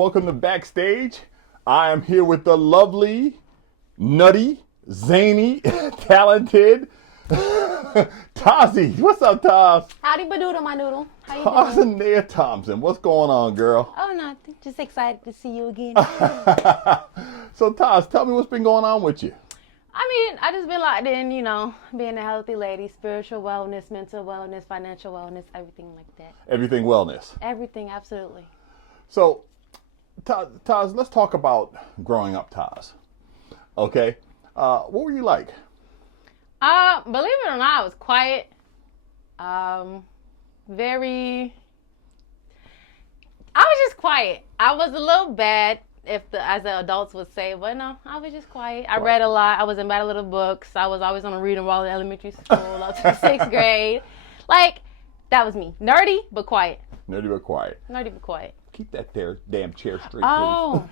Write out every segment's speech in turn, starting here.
welcome to Backstage. I am here with the lovely, nutty, zany, talented Tazi. What's up, Taz? Howdy, badoodle, my noodle. How you doing? Tariziana Thompson. What's going on, girl? Oh, nothing. Just excited to see you again. So, Taz, tell me what's been going on with you. I just been locked in, being a healthy lady, spiritual wellness, mental wellness, financial wellness, everything like that. Everything wellness. Everything, absolutely. So, Taz, let's talk about growing up, Taz. Okay? What were you like? Believe it or not, I was quiet. I was just quiet. I was a little bad, as the adults would say, but no, I was just quiet. I read a lot. I was in bad little books. I was always on a reading wall in elementary school up to 6th grade. That was me. Nerdy, but quiet. Nerdy but quiet. Nerdy but quiet. Keep that damn chair straight, please.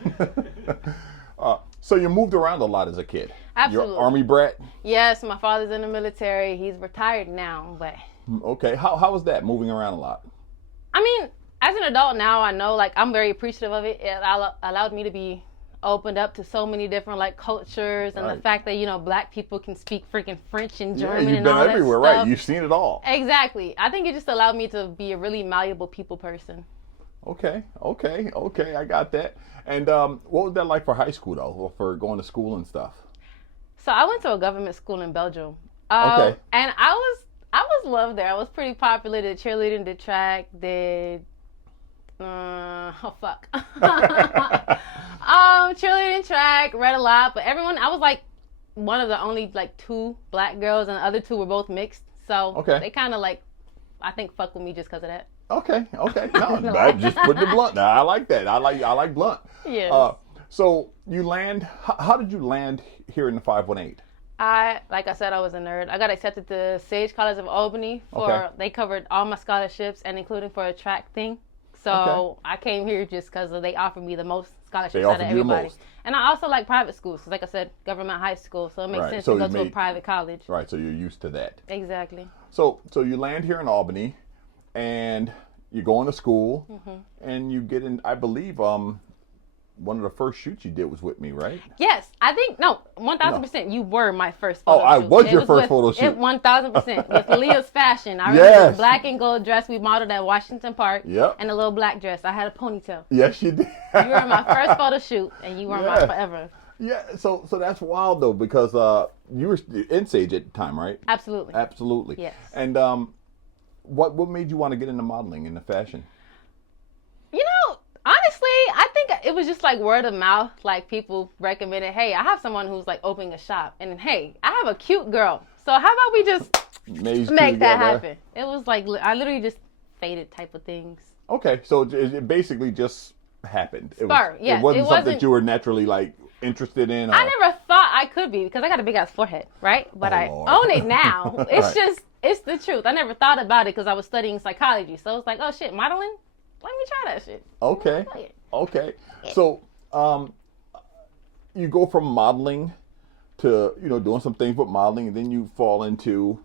Oh. So you moved around a lot as a kid. Absolutely. You're Army brat? Yes, my father's in the military. He's retired now, but... Okay. How was that, moving around a lot? As an adult now, I know, I'm very appreciative of it. It allowed me to be opened up to so many different, cultures, and the fact that, Black people can speak freaking French and German and all that stuff. You've been everywhere, right? You've seen it all. Exactly. I think it just allowed me to be a really malleable people person. Okay. I got that. And what was that like for high school, though, for going to school and stuff? So I went to a government school in Belgium. Okay. And I was loved there. I was pretty popular. Did cheerleading, did track, did... cheerleading, track, read a lot, but I was one of the only 2 Black girls, and the other 2 were both mixed. So they kind of I think fuck with me just because of that. Okay. No, I just put the blunt. Now, I like that. I like blunt. Yeah. So you land. How did you land here in the 518? Like I said, I was a nerd. I got accepted to Sage College of Albany they covered all my scholarships and including for a track thing. So I came here just because they offered me the most scholarships out of everybody. And I also like private schools. Like I said, government high school. So it makes sense to go to a private college. Right. So you're used to that. Exactly. So you land here in Albany, and you go into school, and you get in. I believe one of the first shoots you did was with me, right? Yes, I think 1,000%. You were my first photo shoot. I was your first photo shoot. 1,000% with Leah's fashion. I remember the black and gold dress we modeled at Washington Park. Yep. And a little black dress. I had a ponytail. Yes, you did. You were my first photo shoot, and you were my forever. Yeah. So that's wild though, because you were in Sage at the time, right? Absolutely. Yes. And what made you want to get into modeling and the fashion? Honestly, I think it was just word of mouth. People recommended, hey, I have someone who's opening a shop, and hey, I have a cute girl. So how about we just make that happen? It was I literally just faded type of things. Okay, so it basically just happened. It wasn't something that you were naturally interested in. I never thought I could be, because I got a big ass forehead, right? But I own it now. It's it's the truth. I never thought about it because I was studying psychology. So it's oh shit, modeling? Let me try that shit. Okay. So, you go from modeling to, doing some things with modeling, and then you fall into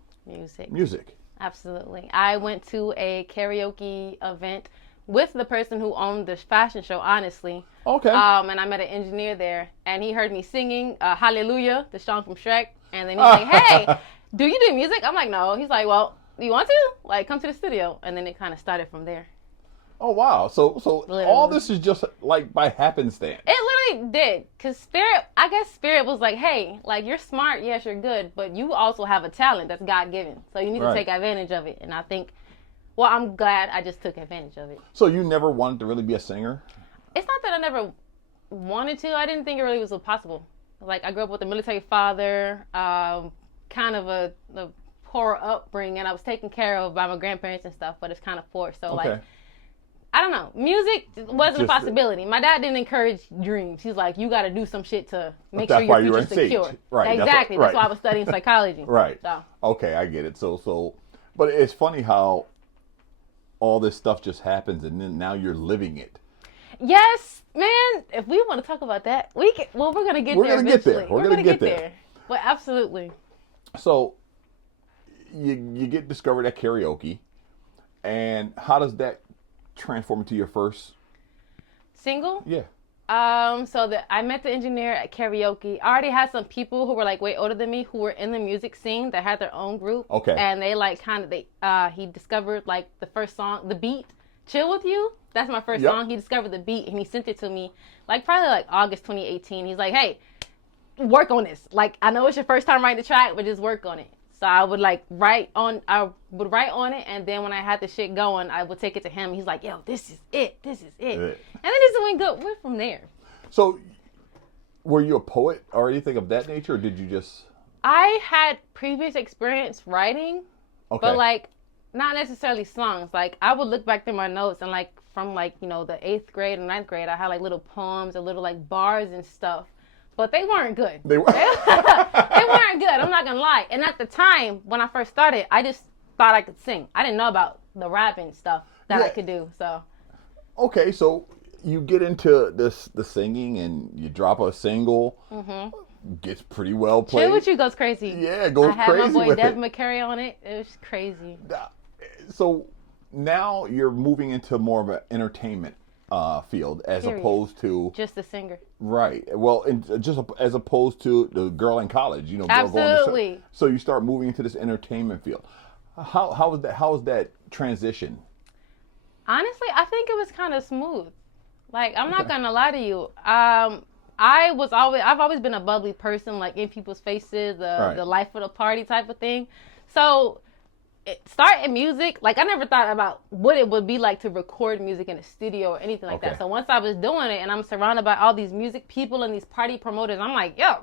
music. Absolutely. I went to a karaoke event with the person who owned the fashion show, honestly. Okay. And I met an engineer there, and he heard me singing Hallelujah, the song from Shrek. And then he's hey, do you do music? I'm no. He's well, do you want to? Come to the studio. And then it kind of started from there. Oh, wow. So literally. All this is just by happenstance. It literally did. Because Spirit was hey, you're smart. Yes, you're good. But you also have a talent that's God-given. So you need to take advantage of it. And I think, I'm glad I just took advantage of it. So you never wanted to really be a singer? It's not that I never wanted to. I didn't think it really was possible. I grew up with a military father, kind of a poor upbringing. I was taken care of by my grandparents and stuff, but it's kind of forced. So, I don't know. Music wasn't a possibility. My dad didn't encourage dreams. He's you got to do some shit to make sure your future's secure. Right. Exactly. That's why I was studying psychology. Right. So. Okay, I get it. So, but it's funny how all this stuff just happens, and then now you're living it. Yes, man. If we want to talk about that, we're gonna get there eventually. We're gonna get there. But absolutely. So, you get discovered at karaoke, and how does that transform into your first Single? Yeah. I met the engineer at karaoke. I already had some people who were like way older than me who were in the music scene that had their own group. Okay. And they like he discovered like the first song, the beat, Chill With You. That's my first song. He discovered the beat and he sent it to me like probably like August 2018. He's like, hey, work on this. Like, I know it's your first time writing the track, but just work on it. So I would like write on it, and then when I had the shit going, I would take it to him. He's like, yo, this is it. And then this went good. Went from there. So, were you a poet or anything of that nature, or did you just... I had previous experience writing, but like not necessarily songs. Like I would look back through my notes and like from like, you know, the 8th grade and 9th grade, I had like little poems and little like bars and stuff. But they weren't good. They weren't good. I'm not going to lie. And at the time, when I first started, I just thought I could sing. I didn't know about the rapping stuff that I could do. So. Okay, so you get into the singing and you drop a single. Gets pretty well played. Chill With You goes crazy. Yeah, it goes crazy. I had my boy Dev McCurry on it. It was crazy. So now you're moving into more of an entertainment field as opposed to just a singer. Right. Well, just as opposed to the girl in college, you know. Absolutely. So you start moving into this entertainment field. How was that? How was that transition? Honestly, I think it was kind of smooth. Like, I'm not gonna lie to you. I've always been a bubbly person, like in people's faces, the life of the party type of thing. So starting music, like I never thought about what it would be like to record music in a studio or anything like that. So once I was doing it and I'm surrounded by all these music people and these party promoters, I'm like, yo.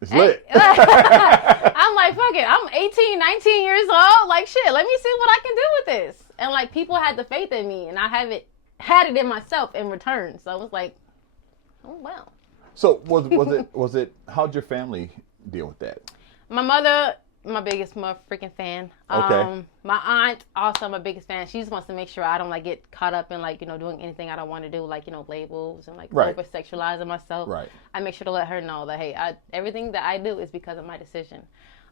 It's lit. I'm like, fuck it. I'm 18, 19 years old. Like, shit, let me see what I can do with this. And like people had the faith in me and I had it in myself in return. So it was like, oh, wow. So was it, how'd your family deal with that? My mother, my biggest freaking fan. My aunt, also my biggest fan. She just wants to make sure I don't like get caught up in like, you know, doing anything I don't want to do, like, you know, labels and like over sexualizing myself. Right. I make sure to let her know that, hey, everything that I do is because of my decision.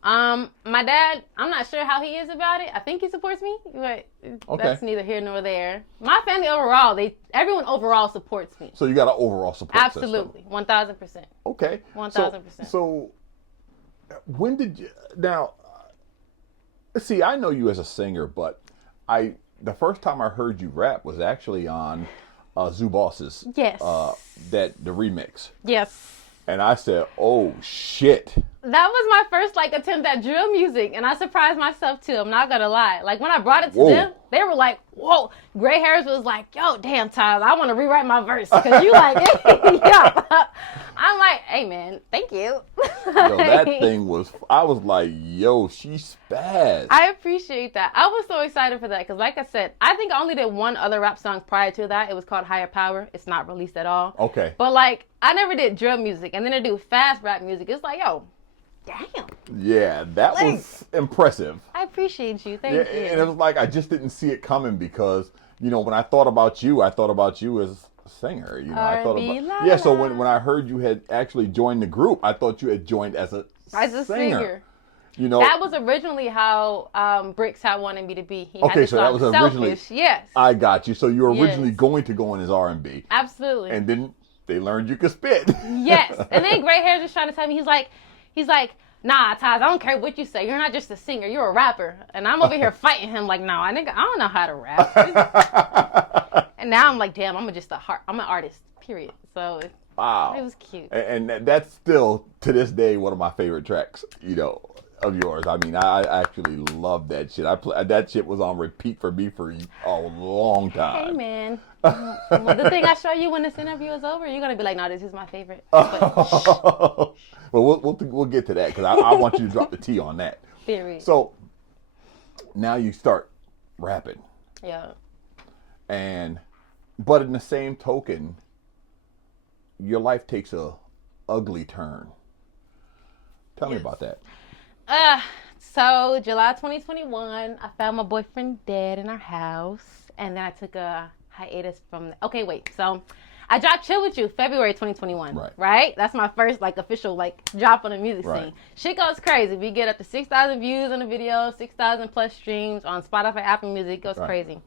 My dad, I'm not sure how he is about it. I think he supports me, but that's neither here nor there. My family overall, everyone overall supports me. So you got an overall support system. Absolutely, 1,000%. Okay. 1,000%. So when did you, now, see, I know you as a singer, but the first time I heard you rap was actually on Zoo Boss's. Yes. The remix. Yes. And I said, oh, shit. That was my first like attempt at drill music, and I surprised myself too. I'm not gonna lie. Like when I brought it to them, they were like, "Whoa!" Gray Hairs was like, "Yo, damn, Taz, I want to rewrite my verse because you like it." Yeah. I'm like, "Hey, man, thank you." Yo, that thing was. I was like, "Yo, she's spaz." I appreciate that. I was so excited for that because, like I said, I think I only did one other rap song prior to that. It was called Higher Power. It's not released at all. Okay. But like, I never did drill music, and then to do fast rap music, it's like, yo. Damn. Yeah, that was impressive. I appreciate you. Thank you. And it was like I just didn't see it coming because, you know, when I thought about you as a singer. You know, I thought about So when I heard you had actually joined the group, I thought you had joined as a singer. You know, that was originally how Bricks had wanted me to be. He okay, had so that was originally. Yes. I got you. So you were originally going to go in as R&B. Absolutely. And then they learned you could spit. Yes. And then Gray Hairs was trying to tell me, he's like, nah, Taz, I don't care what you say. You're not just a singer. You're a rapper. And I'm over here fighting him like, no, I don't know how to rap. And now I'm like, damn, I'm an artist, period. So it was cute. And that's still, to this day, one of my favorite tracks, you know, of yours. I mean, I actually love that shit. That shit was on repeat for me for a long time. Hey, man. Well, the thing I show you when this interview is over, you're going to be like, no, this is my favorite. Well, we'll get to that because I want you to drop the T on that. Period. So now you start rapping. Yeah. But in the same token, your life takes a ugly turn. Tell me about that. So July 2021, I found my boyfriend dead in our house, and then I took a hiatus from. Okay, wait. So I dropped "Chill With You" February 2021. Right? That's my first like official like drop on the music scene. Shit goes crazy. We get up to 6,000 views on the video, 6,000 plus streams on Spotify, Apple Music. It goes crazy.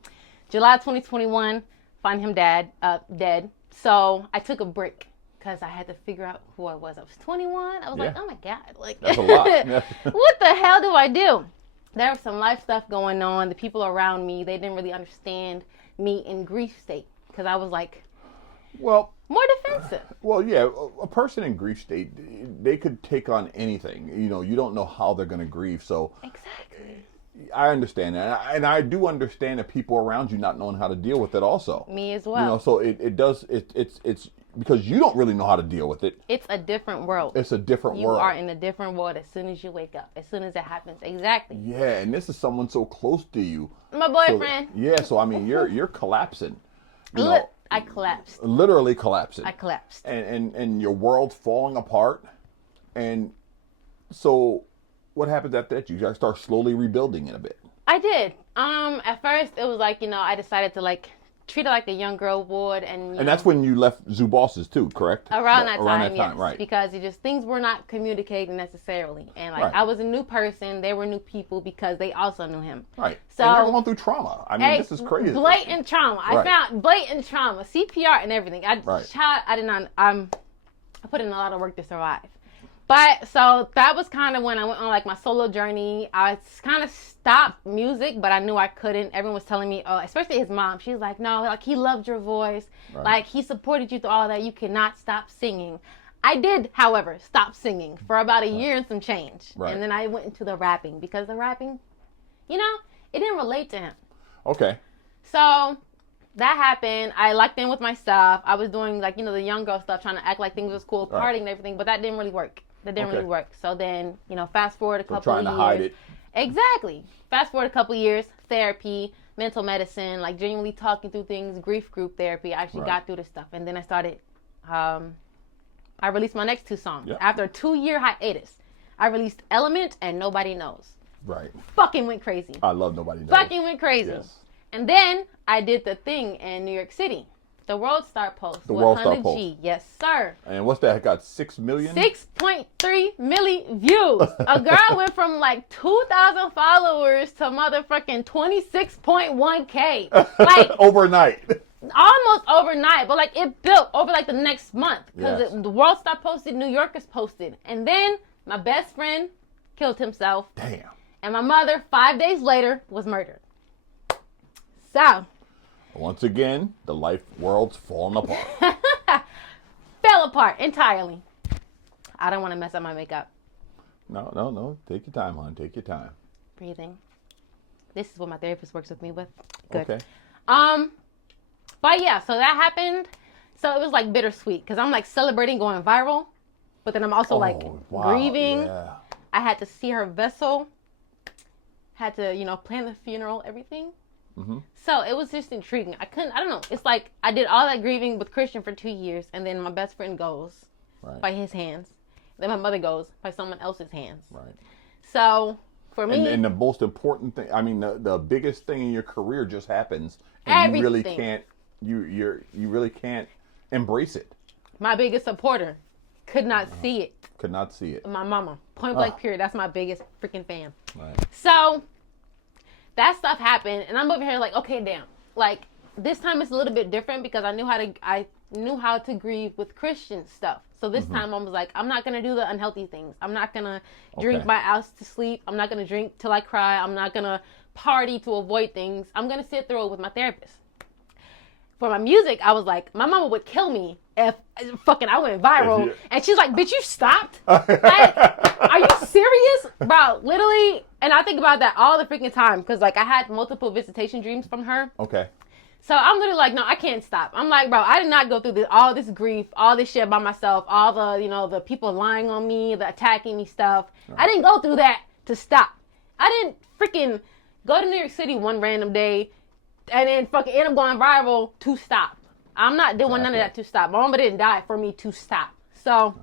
July 2021, find him dead. So I took a break because I had to figure out who I was. I was 21. I was like, oh my God, like that's a lot. What the hell do I do? There was some life stuff going on. The people around me, they didn't really understand me in grief state because I was like, well, more defensive. Well, yeah, a person in grief state, they could take on anything. You know, you don't know how they're going to grieve. So exactly, I understand that, and I do understand that people around you not knowing how to deal with it. Also, me as well. You know, so it's because you don't really know how to deal with it. It's a different world. It's a different world. You are in a different world as soon as you wake up, as soon as it happens. Exactly. Yeah, and this is someone so close to you. My boyfriend. So I mean, you're collapsing. You know, I collapsed. Literally collapsing. I collapsed. And your world's falling apart. And so what happens after that? You gotta start slowly rebuilding it a bit. I did. At first it was like, I decided to like treat it like a young girl would, and that's when you left Zoo Bosses too, correct? Around that time, yes. Right. Because things were not communicating necessarily, and I was a new person. They were new people because they also knew him. Right. So and you're going through trauma. I mean, this is crazy. Blatant trauma. I found blatant trauma, CPR and everything. I put in a lot of work to survive. But so that was kind of when I went on like my solo journey. I kind of stopped music, but I knew I couldn't. Everyone was telling me, especially his mom. She was like, no, like he loved your voice. Right. Like he supported you through all that. You cannot stop singing. I did, however, stop singing for about a year and some change. Right. And then I went into the rapping because the rapping, it didn't relate to him. Okay. So that happened. I locked in with my stuff. I was doing like, the young girl stuff, trying to act like things was cool, partying and everything, but that didn't really work. Really work. So then, fast forward a couple of years. Trying to hide it. Exactly. Fast forward a couple of years, therapy, mental medicine, like genuinely talking through things, grief group therapy. I actually got through this stuff. And then I started, I released my next 2 songs. Yep. After a 2-year hiatus, I released Element and Nobody Knows. Right. Fucking went crazy. I love Nobody Knows. Fucking went crazy. Yes. And then I did the thing in New York City. The World Star Post. The World Star Post. G. Yes, sir. And what's that? It got 6 million? 6.3 million views. A girl went from like 2,000 followers to motherfucking 26.1K. Like overnight. Almost overnight, but like it built over like the next month because the World Star posted, New Yorkers posted, and then my best friend killed himself. Damn. And my mother 5 days later was murdered. So. Once again, the life world's falling apart. Fell apart entirely. I don't want to mess up my makeup. No. Take your time, hon. Take your time. Breathing. This is what my therapist works with me with. Good. Okay. But yeah, so that happened. So it was like bittersweet because I'm like celebrating going viral, but then I'm also grieving. Yeah. I had to see her vessel. Had to, plan the funeral, everything. Mm-hmm. So it was just intriguing. I don't know. It's like I did all that grieving with Christian for 2 years, and then my best friend goes by his hands. Then my mother goes by someone else's hands. Right. So for me, and the most important thing, I mean, the biggest thing in your career just happens, and you really can't. You really can't embrace it. My biggest supporter could not see it. Could not see it. My mama, point blank period. That's my biggest freaking fan. Right. So that stuff happened, and I'm over here like, okay, damn. Like this time it's a little bit different because I knew how to grieve with Christian stuff. So this time I was like, I'm not gonna do the unhealthy things. I'm not gonna drink my ass to sleep. I'm not gonna drink till I cry. I'm not gonna party to avoid things. I'm gonna sit through it with my therapist. For my music, I was like, my mama would kill me if I went viral. And she's like, bitch, you stopped? Like, are you serious? Bro, literally. And I think about that all the freaking time because, like, I had multiple visitation dreams from her. Okay. So I'm literally like, no, I can't stop. I'm like, bro, I did not go through all this grief, all this shit by myself, all the, the people lying on me, the attacking me stuff. Right. I didn't go through that to stop. I didn't freaking go to New York City one random day and then fucking end up going viral to stop. I'm not doing none of that to stop. My mama didn't die for me to stop. So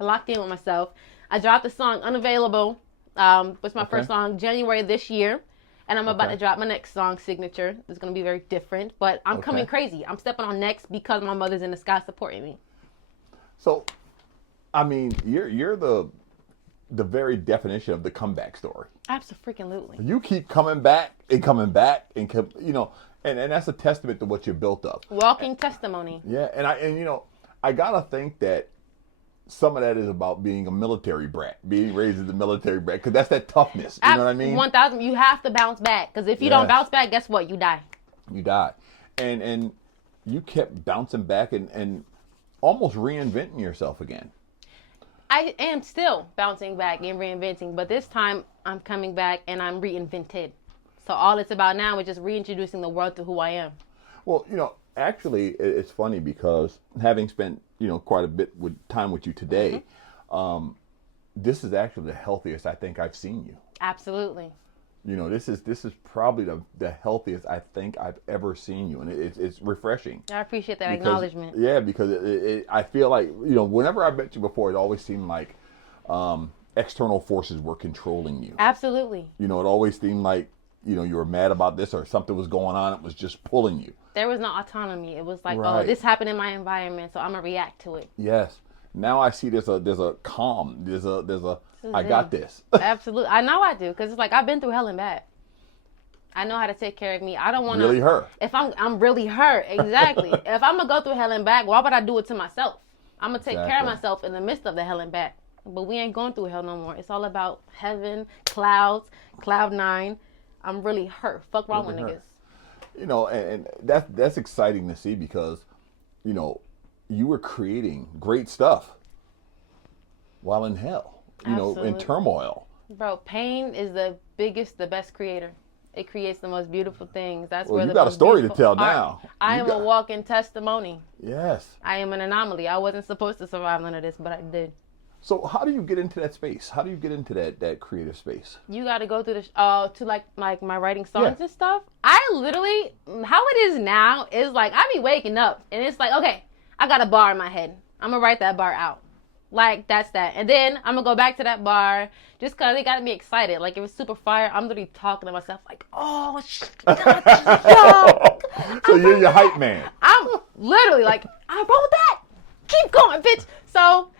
I locked in with myself. I dropped the song Unavailable, was my first song, January this year. And I'm about to drop my next song, Signature. It's going to be very different. But I'm coming crazy. I'm stepping on next because my mother's in the sky supporting me. So, I mean, you're the the very definition of the comeback story. Absolutely. You keep coming back and coming back and and that's a testament to what you built up. Walking testimony. Yeah, and I gotta think that some of that is about being a military brat, being raised as a military brat, because that's that toughness. You know what I mean? 1,000. You have to bounce back, because if you don't bounce back, guess what? You die. You die, and you kept bouncing back and almost reinventing yourself again. I am still bouncing back and reinventing, but this time I'm coming back and I'm reinvented. So all it's about now is just reintroducing the world to who I am. Well, actually, it's funny because having spent, quite a bit with time with you today, this is actually the healthiest I think I've seen you. Absolutely. This is probably the healthiest I think I've ever seen you, and it's refreshing. I appreciate that acknowledgement. Yeah, because I feel like, whenever I met you before, it always seemed like external forces were controlling you. Absolutely. It always seemed like, you were mad about this or something was going on. It was just pulling you. There was no autonomy. It was like, right. Oh, this happened in my environment, so I'm gonna react to it. Yes. Now I see there's a calm. There's a I got this. Absolutely. I know I do, because it's like I've been through hell and back. I know how to take care of me. I don't want to really hurt. If I'm really hurt, exactly. If I'm gonna go through hell and back, why would I do it to myself? I'm gonna take care of myself in the midst of the hell and back. But we ain't going through hell no more. It's all about heaven, clouds, cloud 9. I'm really hurt. Fuck wrong with niggas. And that's exciting to see because, you were creating great stuff while in hell, in turmoil. Bro, pain is the best creator. It creates the most beautiful things. That's well, where you got a story to tell now. I am a walking testimony. Yes. I am an anomaly. I wasn't supposed to survive none of this, but I did. So how do you get into that space? How do you get into that creative space? You got to go through to like my writing songs and stuff. I literally, how it is now is like I be waking up and it's like, okay, I got a bar in my head. I'm gonna write that bar out. Like that's that, and then I'm gonna go back to that bar just cause it got me excited. Like it was super fire. I'm literally talking to myself like, oh shit. So you're your hype man. I'm literally like, I wrote that. Keep going, bitch. So.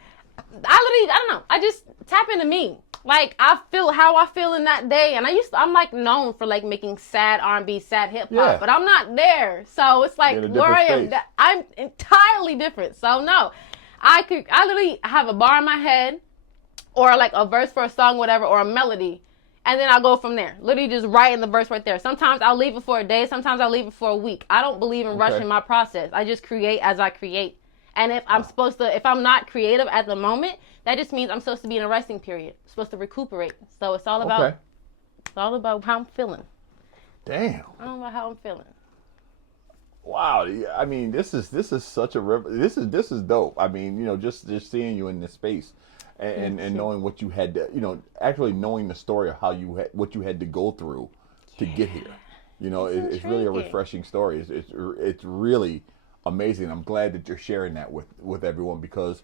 I don't know. I just tap into me. Like, I feel how I feel in that day. And I'm like known for like making sad R&B, sad hip hop, but I'm not there. So it's like where I am, I'm entirely different. So no, I literally have a bar in my head or like a verse for a song, whatever, or a melody. And then I'll go from there. Literally just writing the verse right there. Sometimes I'll leave it for a day. Sometimes I'll leave it for a week. I don't believe in rushing my process. I just create as I create. And if I'm not creative at the moment, that just means I'm supposed to be in a resting period. I'm supposed to recuperate. So it's all about how I'm feeling. Damn. I don't know how I'm feeling. Wow. I mean, this is such a this is dope. I mean, just seeing you in this space and knowing what you had to, actually knowing the story of what you had to go through to get here. It's really a refreshing story. It's really amazing. I'm glad that you're sharing that with everyone because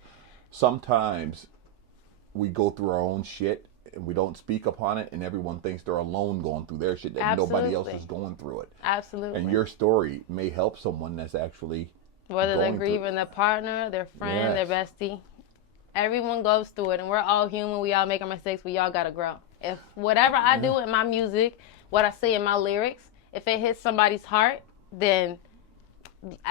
sometimes we go through our own shit and we don't speak upon it and everyone thinks they're alone going through their shit, that nobody else is going through it. Absolutely. And your story may help someone that's actually whether they're grieving their partner, their friend, their bestie. Everyone goes through it and we're all human. We all make our mistakes. We all gotta grow. If whatever I do in my music, what I say in my lyrics, if it hits somebody's heart, then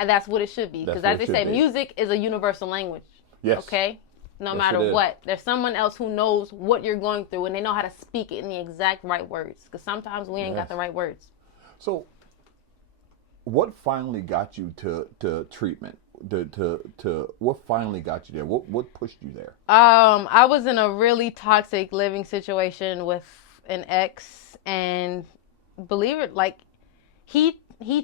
that's what it should be. Because as they say, music is a universal language. Yes. Okay? No matter what. There's someone else who knows what you're going through and they know how to speak it in the exact right words. Because sometimes we ain't got the right words. So, what finally got you to treatment? What finally got you there? What pushed you there? I was in a really toxic living situation with an ex, and believe it, like he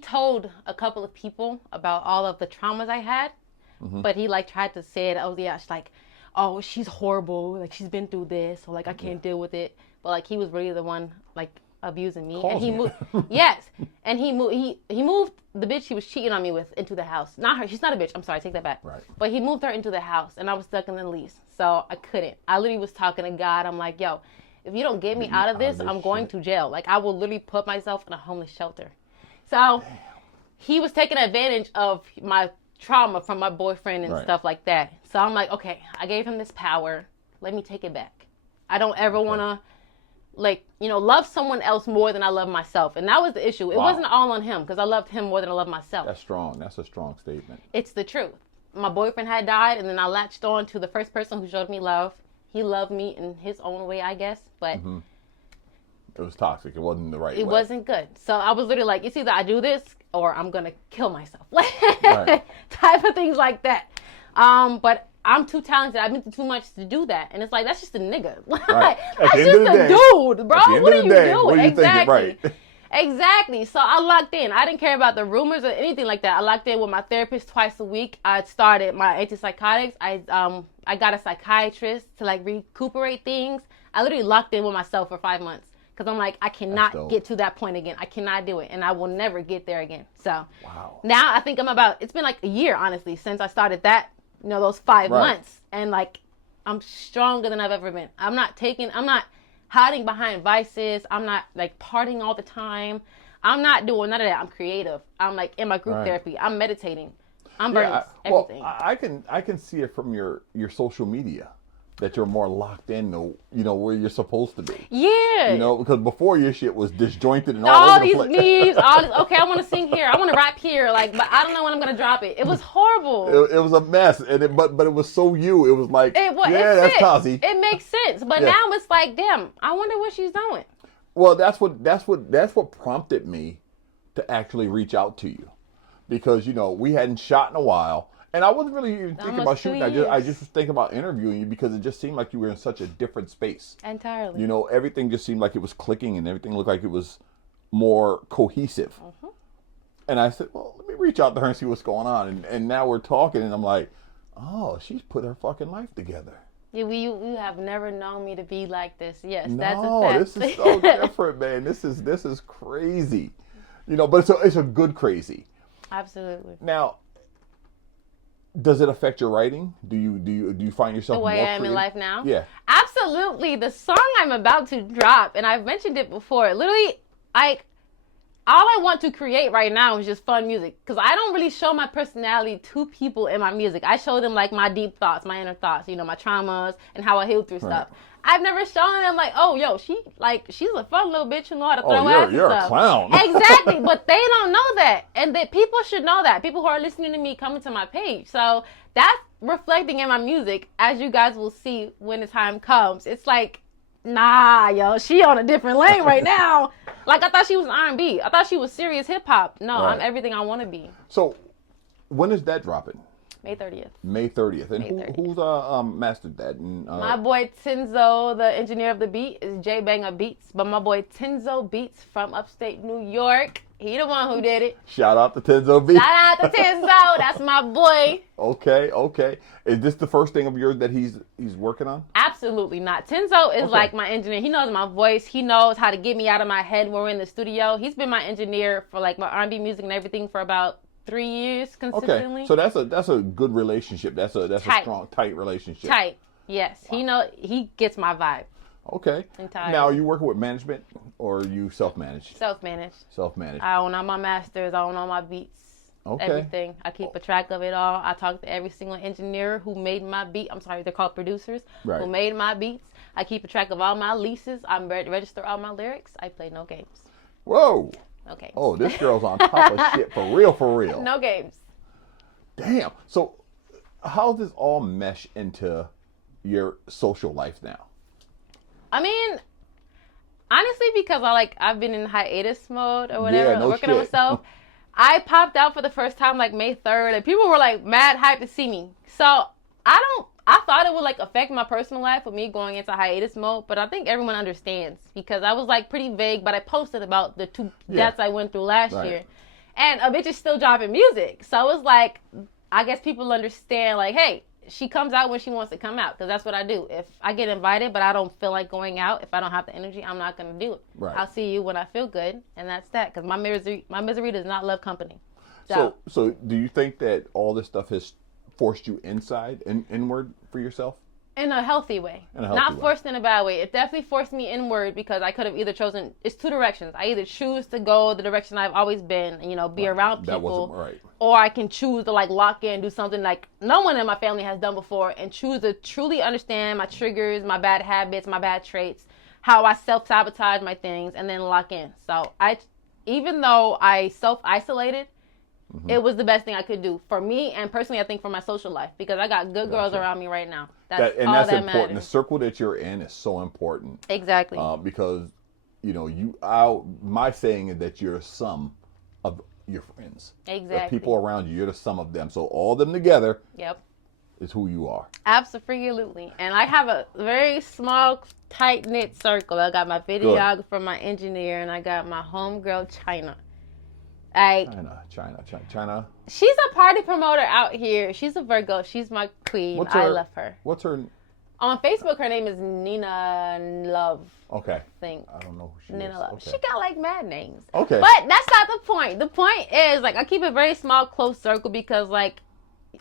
told a couple of people about all of the traumas I had, but he like tried to say it. Oh yeah, she's like, oh she's horrible, like she's been through this, so like I can't deal with it. But like he was really the one like abusing me, and he moved. Yes, and he moved the bitch he was cheating on me with into the house. Not her. She's not a bitch. I'm sorry. Take that back. Right. But he moved her into the house, and I was stuck in the lease, so I couldn't. I literally was talking to God. I'm like, yo, if you don't get me out of this, I'm going to jail. Like I will literally put myself in a homeless shelter. So he was taking advantage of my trauma from my boyfriend and stuff like that. So I'm like, okay, I gave him this power. Let me take it back. I don't ever want to, like, love someone else more than I love myself. And that was the issue. It wasn't all on him because I loved him more than I loved myself. That's strong. That's a strong statement. It's the truth. My boyfriend had died, and then I latched on to the first person who showed me love. He loved me in his own way, I guess, but it was toxic. It wasn't the right way. It wasn't good. So I was literally like, it's either I do this or I'm going to kill myself. Right. Type of things like that. But I'm too talented. I've been through too much to do that. And it's like, that's just a nigga. Right. That's just a dude, bro. What are you doing? Exactly. Right. Exactly. So I locked in. I didn't care about the rumors or anything like that. I locked in with my therapist twice a week. I started my antipsychotics. I got a psychiatrist to like recuperate things. I literally locked in with myself for 5 months because I'm like, I cannot get to that point again. I cannot do it, and I will never get there again. So now I think it's been like a year, honestly, since I started that. Those 5 months, and like I'm stronger than I've ever been. I'm not hiding behind vices. I'm not like partying all the time. I'm not doing none of that. I'm creative. I'm like in my group therapy. I'm meditating. I'm burning everything. Well, I can see it from your social media that you're more locked in to, where you're supposed to be. Yeah. Because before your shit was disjointed and all over the place. All these memes, okay, I want to sing here. I want to rap here. Like, but I don't know when I'm going to drop it. It was horrible. It was a mess. But it was so you. It was like, that's Tazi. It makes sense. But now it's like, damn, I wonder what she's doing. Well, that's what prompted me to actually reach out to you. Because, we hadn't shot in a while. And I wasn't really even thinking about shooting. I just was thinking about interviewing you because it just seemed like you were in such a different space. Entirely. Everything just seemed like it was clicking and everything looked like it was more cohesive. Mm-hmm. And I said, well, let me reach out to her and see what's going on. And now we're talking and I'm like, oh, she's put her fucking life together. Yeah, you have never known me to be like this. Yes, no, that's a fact. This is so different, man. This is crazy. But it's a good crazy. Absolutely. Now, does it affect your writing? Do you find yourself the way more I am creative? in life now? Yeah. Absolutely. The song I'm about to drop, and I've mentioned it before, literally, all I want to create right now is just fun music. Because I don't really show my personality to people in my music. I show them like my deep thoughts, my inner thoughts, my traumas, and how I heal through stuff. I've never shown them like, oh, yo, she's a fun little bitch who know how to throw ass and you're stuff. A clown. Exactly, but they don't know that. And that people should know that. People who are listening to me coming to my page. So that's reflecting in my music, as you guys will see when the time comes. It's like, nah, yo, she on a different lane right now. Like, I thought she was R&B. I thought she was serious hip-hop. No, I'm everything I want to be. So when is that dropping? May 30th. May 30th. And who's mastered that? And, my boy Tenzo, the engineer of the beat, is J Banger Beats. But my boy Tenzo Beats from upstate New York, he the one who did it. Shout out to Tenzo Beats. Shout out to Tenzo. That's my boy. Okay. Is this the first thing of yours that he's working on? Absolutely not. Tenzo is like my engineer. He knows my voice. He knows how to get me out of my head when we're in the studio. He's been my engineer for like my R&B music and everything for about 3 years consistently. Okay, so that's a good relationship. That's a strong, tight relationship. Tight, yes. Wow. He gets my vibe. Okay. Entirely. Now, are you working with management or are you self-managed? Self-managed. I own all my masters. I own all my beats. Okay. Everything. I keep a track of it all. I talk to every single engineer who made my beat. I'm sorry, they're called producers. Right. Who made my beats. I keep a track of all my leases. I register all my lyrics. I play no games. Whoa. Okay. Oh, this girl's on top of shit for real. No games. Damn. So, how does this all mesh into your social life now? I mean, honestly, because I've been in hiatus mode or whatever, working on myself. I popped out for the first time like May 3rd, and people were like mad hyped to see me. So I thought it would like affect my personal life with me going into hiatus mode, but I think everyone understands because I was like pretty vague, but I posted about the 2 deaths I went through last year. And a bitch is still dropping music. So it's like, I guess people understand like, hey, she comes out when she wants to come out because that's what I do. If I get invited, but I don't feel like going out, if I don't have the energy, I'm not going to do it. Right. I'll see you when I feel good, and that's that because my misery does not love company. So do you think that all this stuff has forced you inward for yourself? In a healthy way. Not forced in a bad way. It definitely forced me inward because I could have either chosen, it's two directions. I either choose to go the direction I've always been, you know, be around people. That wasn't right. Or I can choose to like lock in, do something like no one in my family has done before, and choose to truly understand my triggers, my bad habits, my bad traits, how I self-sabotage my things, and then lock in. So even though I self-isolated, it was the best thing I could do for me, and personally, I think for my social life, because I got good girls around me right now. That's important. Matters. The circle that you're in is so important. Exactly. Because, you know, my saying is that you're a sum of your friends. Exactly. The people around you, you're the sum of them. So all of them together. Yep. Is who you are. Absolutely. And I have a very small, tight-knit circle. I got my videographer, my engineer, and I got my homegirl, China. China. She's a party promoter out here. She's a Virgo. She's my queen. I love her. What's her? On Facebook, her name is Nina Love. Okay. I think. I don't know who she Nina is. Love. Okay. She got like mad names. Okay. But that's not the point. The point is, like, I keep a very small, close circle because, like,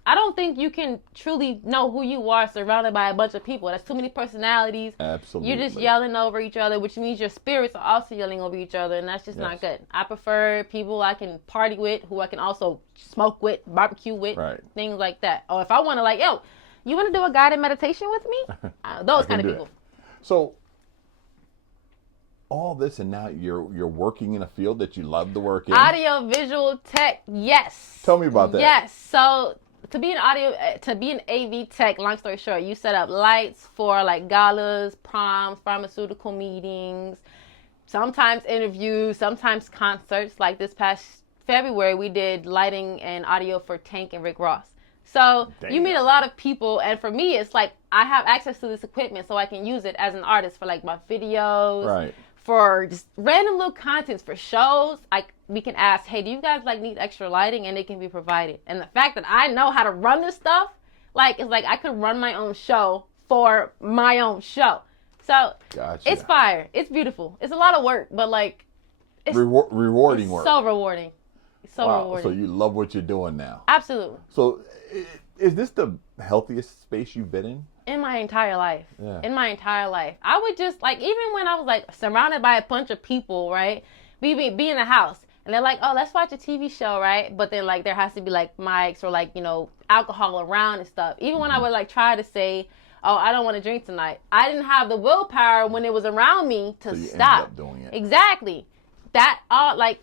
I don't think you can truly know who you are surrounded by a bunch of people. That's too many personalities. Absolutely. You're just yelling over each other, which means your spirits are also yelling over each other, and that's just not good. I prefer people I can party with, who I can also smoke with, barbecue with, things like that. Or if I want to, like, yo, you want to do a guided meditation with me? Those kind of people. So, all this, and now you're working in a field that you love to work in. Audio visual tech, yes. Tell me about that. Yes. So to be an AV tech, long story short, you set up lights for like galas, proms, pharmaceutical meetings, sometimes interviews, sometimes concerts. Like this past February, we did lighting and audio for Tank and Rick Ross. So you meet a lot of people, and for me, it's like I have access to this equipment, so I can use it as an artist for like my videos, for just random little contents for shows. Like we can ask, hey, do you guys like need extra lighting, and it can be provided. And the fact that I know how to run this stuff, like it's like I could run my own show for my own show. So it's fire. It's beautiful. It's a lot of work, but like it's rewarding work. So rewarding. So rewarding. So you love what you're doing now. Absolutely. So is this the healthiest space you've been in? In my entire life. Yeah. In my entire life. I would just, like, even when I was, like, surrounded by a bunch of people, right? Be in a house. And they're like, oh, let's watch a TV show, right? But then, like, there has to be, like, mics or, like, you know, alcohol around and stuff. Even when I would, like, try to say, oh, I don't want to drink tonight. I didn't have the willpower when it was around me to stop. Ended up doing it. Exactly. That, like,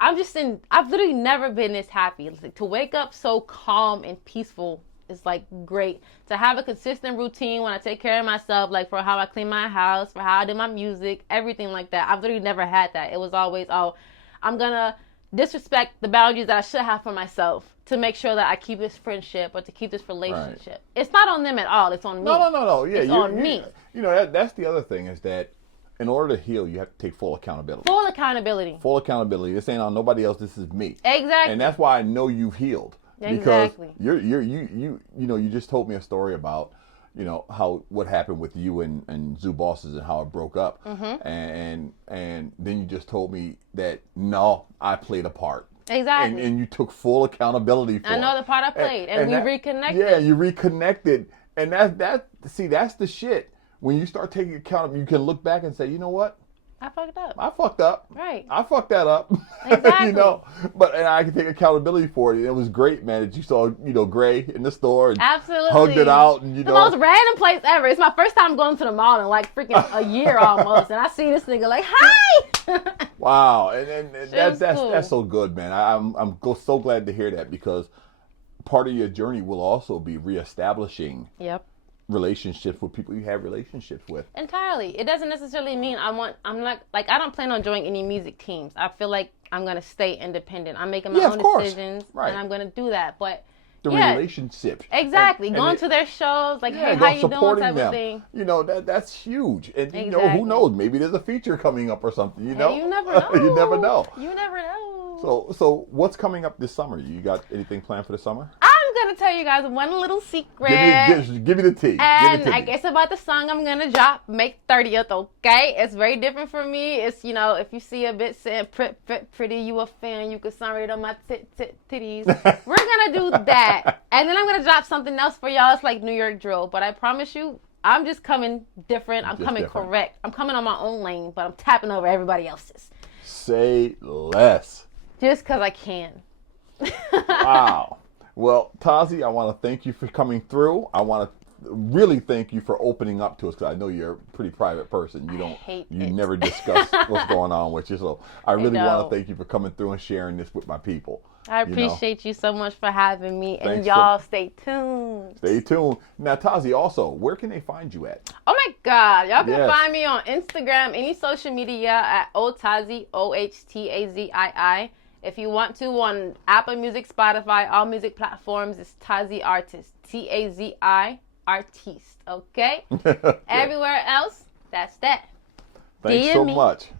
I've literally never been this happy. Like, to wake up so calm and peaceful is like great. To have a consistent routine when I take care of myself, like for how I clean my house, for how I do my music, everything like that. I've literally never had that. It was always, oh, I'm gonna disrespect the boundaries that I should have for myself to make sure that I keep this friendship or to keep this relationship. Right. It's not on them at all. It's on me. No. Yeah, it's on me. You know, that's the other thing is that in order to heal, you have to take full accountability. Full accountability. Full accountability. This ain't on nobody else. This is me. Exactly. And that's why I know you've healed. Exactly. Because you just told me a story about, you know, what happened with you and Zoo Bosses and how it broke up. Mm-hmm. And then you just told me that no, I played a part. Exactly. And you took full accountability for it. I know the part I played. And we reconnected. Yeah, you reconnected. And that's the shit. When you start taking accountability, you can look back and say, you know what? I fucked up. Right. I fucked that up. Exactly. You know, and I can take accountability for it. And it was great, man, that you saw, you know, Gray in the store and absolutely hugged it out. And, the most random place ever. It's my first time going to the mall in like freaking a year almost. And I see this nigga like, hi! Wow. And that's so good, man. I'm so glad to hear that because part of your journey will also be reestablishing relationships with people you have relationships with. Entirely. It doesn't necessarily mean I don't plan on joining any music teams. I feel like I'm going to stay independent. I'm making my own decisions and I'm going to do that. But the relationship. Exactly. Going to their shows, like, hey, how you doing type of thing. You know, that's huge. And you know, who knows? Maybe there's a feature coming up or something, you know? Hey, you never know. You never know. You never know. So what's coming up this summer? You got anything planned for the summer? I'm going to tell you guys one little secret. Give me the tea. And I guess about the song I'm going to drop May 30th, okay? It's very different for me. It's, you know, if you see a bit saying pretty, you a fan, you can sign it on my titties. We're going to do that. And then I'm going to drop something else for y'all. It's like New York drill. But I promise you, I'm just coming different. I'm coming correct. I'm coming on my own lane, but I'm tapping over everybody else's. Say less. Just because I can. Wow. Well, Tazi, I want to thank you for coming through. I want to really thank you for opening up to us, because I know you're a pretty private person. You never discuss what's going on with you. So I really want to thank you for coming through and sharing this with my people. I appreciate you so much for having me. And y'all stay tuned. Stay tuned. Now, Tazi, also, where can they find you at? Oh my God. Y'all can find me on Instagram, any social media at Tazi, OHTAZII. If you want to, on Apple Music, Spotify, all music platforms, it's Tazi Artist. TAZI Artiste. Okay? Everywhere else, that's that. Thanks so much.